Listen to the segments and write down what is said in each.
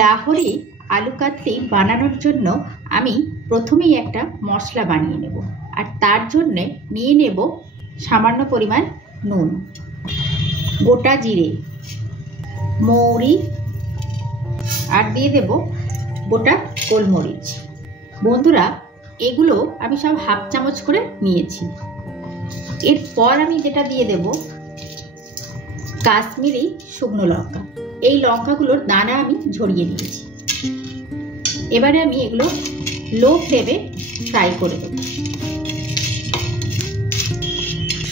লাহোরি আলু কাতলি বানানোর জন্য আমি প্রথমেই একটা মশলা বানিয়ে নেব, আর তার জন্য নিয়ে নেব সামান্য পরিমাণ নুন, গোটা জিরে, মৌরি, আর দিয়ে দেব গোটা গোলমরিচ। বন্ধুরা, এগুলো আমি সব হাফ চামচ করে নিয়েছি। এরপর আমি যেটা দিয়ে দেব কাশ্মীরি শুকনো লঙ্কা। এই লঙ্কাগুলোর দানা আমি ঝরিয়ে নিয়েছি। এবারে আমি এগুলো লো ফ্লেমে ফ্রাই করে দেব।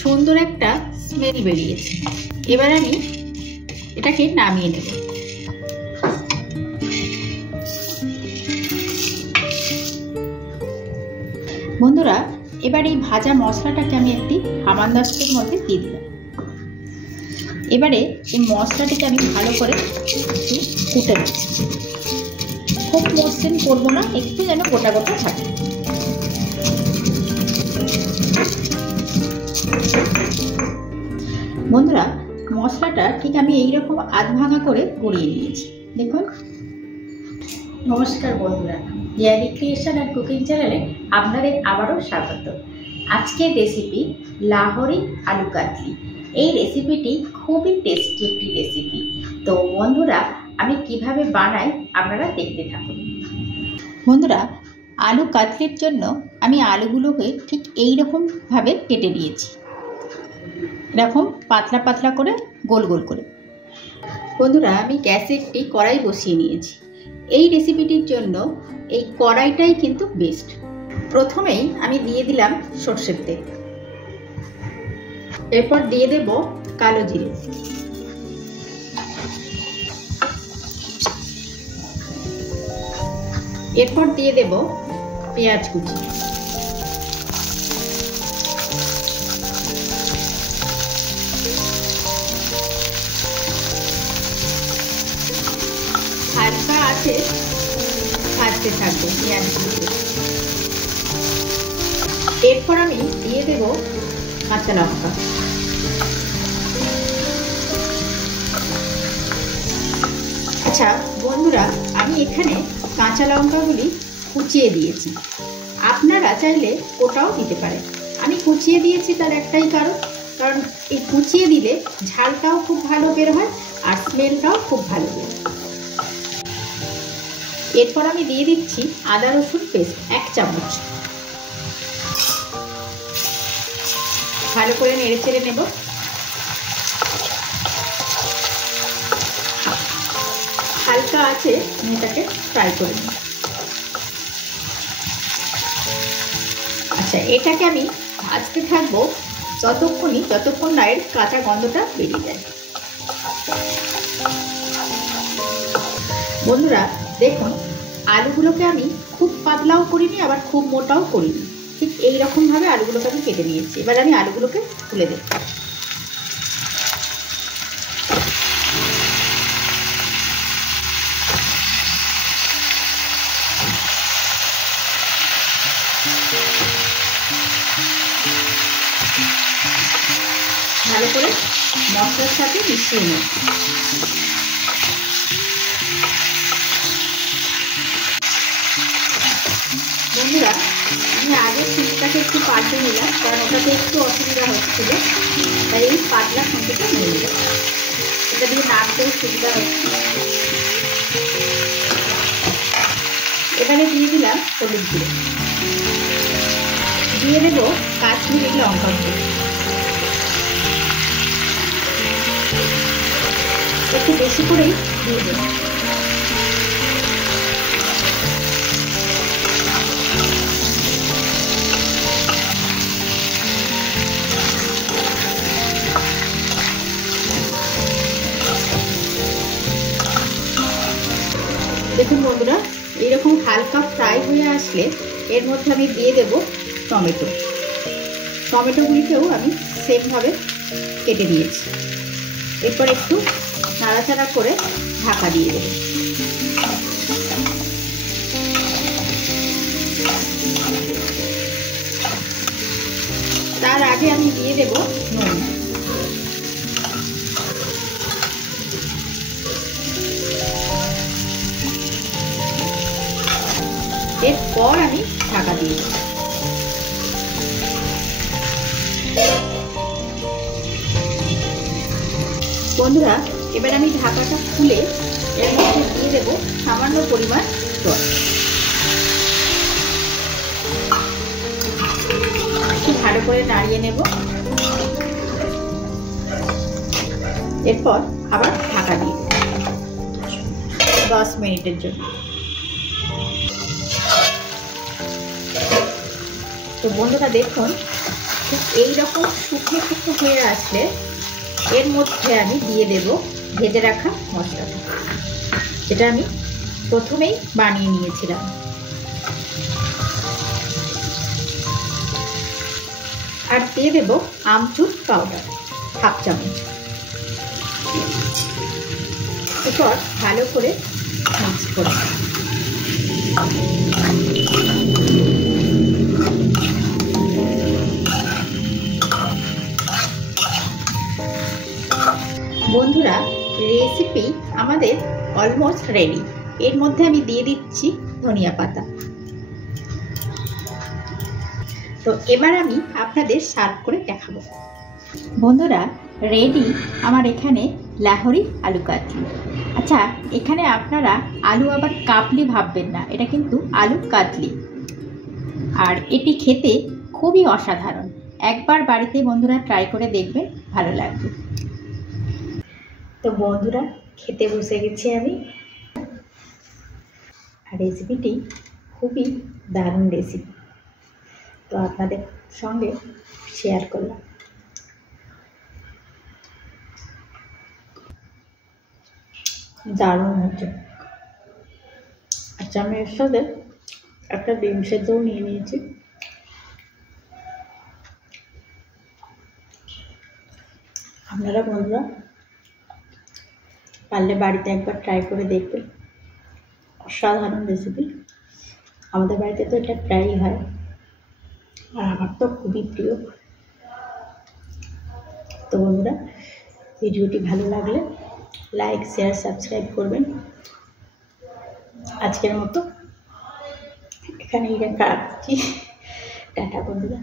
সুন্দর একটা স্মেল বেরিয়েছে। এবার আমি এটাকে নামিয়ে নেব। বন্ধুরা, এবার এই ভাজা মশলাটাকে আমি একটি হামানদিস্তার মধ্যে দিয়ে দিলাম। এবারে এই মশলাটাকে আমি ভালো করে একটু কুটে নিচ্ছি। খুব মসৃণ করবো না, একটু যেন গোটা গোটা থাকে। বন্ধুরা, মশলাটা ঠিক আমি এইরকম আধ ভাঙা করে গড়িয়ে নিয়েছি। দেখুন। নমস্কার বন্ধুরা, জিয়ারি ক্রিয়েশন অ্যান্ড কুকিং চ্যানেলে আপনাদের আবারও স্বাগত। আজকের রেসিপি লাহোরি আলু কাতলি। এই রেসিপিটি খুবই টেস্টি একটি রেসিপি। তো বন্ধুরা, আমি কিভাবে বানাই আপনারা দেখতে থাকুন। বন্ধুরা, আলু কাতলির জন্য আমি আলুগুলোকে ঠিক এইরকমভাবে কেটে নিয়েছি, এরকম পাতলা পাতলা করে, গোল গোল করে। বন্ধুরা, আমি গ্যাসে একটি কড়াই বসিয়ে নিয়েছি। এই রেসিপিটির জন্য এই কড়াইটাই কিন্তু বেস্ট। প্রথমেই আমি দিয়ে দিলাম সর্ষের তেল, এরপর দিয়ে দেব কালো জিরে, এরপর দিয়ে দেব পেঁয়াজ কুচি, হালকা আছে ভাজতে থাকবে পেঁয়াজগুলো। এরপর আমি দিয়ে দেব কাঁচা লঙ্কা, আচ্ছা বন্ধুরা, আমি এখানে কাঁচা লঙ্কাগুলি কুচিয়ে দিয়েছি। আপনারা চাইলে ওটাও দিতে পারেন। আমি কুচিয়ে দিয়েছি তার একটাই কারণ এই কুচিয়ে দিলে ঝালটাও খুব ভালো বের হয় আর স্মেলটাও খুব ভালো বের হয়। এরপর আমি দিয়ে দিচ্ছি আদা রসুন পেস্ট 1 চামচ। ভালো করে নেড়ে চেড়ে নেব। হালকা আছে এটাকে ফ্রাই করে নেব। আচ্ছা, এটাকে আমি ভাজতে থাকবো যতক্ষণ না এর কাঁচা গন্ধটা বেরিয়ে যায়। বন্ধুরা দেখুন, আলুগুলোকে আমি খুব পাতলাও করিনি আবার খুব মোটাও করিনি, ঠিক এইরকমভাবে আলুগুলোকে আমি কেটে নিয়েছি। এবার আমি আলুগুলোকে তুলে দেব। ভালো করে মশলার সাথে মিশিয়ে নেব। বন্ধুরা, আমি আগে খুঁটিটাকে একটু পাল্টে নিলাম, কারণ ওটাতে একটু অসুবিধা হচ্ছিল, তাই এই পাতলা খুঁটিটা নিয়ে নিলাম। এটা দিয়ে নাড়তেও সুবিধা হচ্ছে। এখানে দিয়ে দিলাম হলুদ গুঁড়ো, দিয়ে দেব কাশ্মীরি লঙ্কা গুঁড়ো, একটু বেশি করেই দিয়ে দেব। দেখুন বন্ধুরা, এইরকম হালকা ফ্রাই হয়ে আসলে এর মধ্যে আমি দিয়ে দেব টমেটোগুলিকেও আমি সেমভাবে কেটে দিয়েছি। এরপর একটু নাড়াচাড়া করে ঢাকা দিয়ে দেব। তার আগে আমি দিয়ে দেব নুন। এরপর আমি ঢাকা দিয়ে দেব। বন্ধুরা, এবার আমি ঢাকাটা খুলে এর মধ্যে দিয়ে দেব সামান্য পরিমাণ জল। একটু ভালো করে নাড়িয়ে নেব। এরপর আবার ঢাকা দিয়ে দেব 10 মিনিটের জন্য। তো বন্ধুরা দেখুন, ঠিক এইরকম শুকনো শুকনো হয়ে আসলে এর মধ্যে আমি দিয়ে দেব ভেজে রাখা মশলাটা, যেটা আমি প্রথমেই বানিয়ে নিয়েছিলাম। আর দিয়ে দেব আমচুর পাউডার হাফ চামচ। এরপর ভালো করে মিক্স করে বন্ধুরা, রেসিপি আমাদের অলমোস্ট রেডি। এর মধ্যে আমি দিয়ে দিচ্ছি ধনিয়া পাতা। তো এবার আমি আপনাদের সার্ভ করে দেখাবো। বন্ধুরা, রেডি আমার এখানে লাহোরি আলু কাতলি। আচ্ছা, এখানে আপনারা আলু আবার কাবলি ভাববেন না, এটা কিন্তু আলু কাতলি। আর এটি খেতে খুবই অসাধারণ। একবার বাড়িতে বন্ধুরা ট্রাই করে দেখবেন, ভালো লাগবে। তো বন্ধুরা, খেতে বসে গেছি আমি। আর রেসিপিটি খুবই দারুণ রেসিপি, তো আপনাদের সঙ্গে শেয়ার করলাম। দারুণ হচ্ছে। আচ্ছা, আমি এর সাথে একটা ডিম সেদ্ধও নিয়ে নিয়েছি। আপনারা বন্ধুরা পারলে বাড়িতে একবার ট্রাই করে দেখবেন। অসাধারণ রেসিপি। আমাদের বাড়িতে তো এটা প্রায়ই হয়, আর আমার তো খুবই প্রিয়। তো বন্ধুরা, ভিডিওটি ভালো লাগলে লাইক, শেয়ার, সাবস্ক্রাইব করবেন। আজকের মতো এখানেই রাখছি। টাটা বন্ধুরা।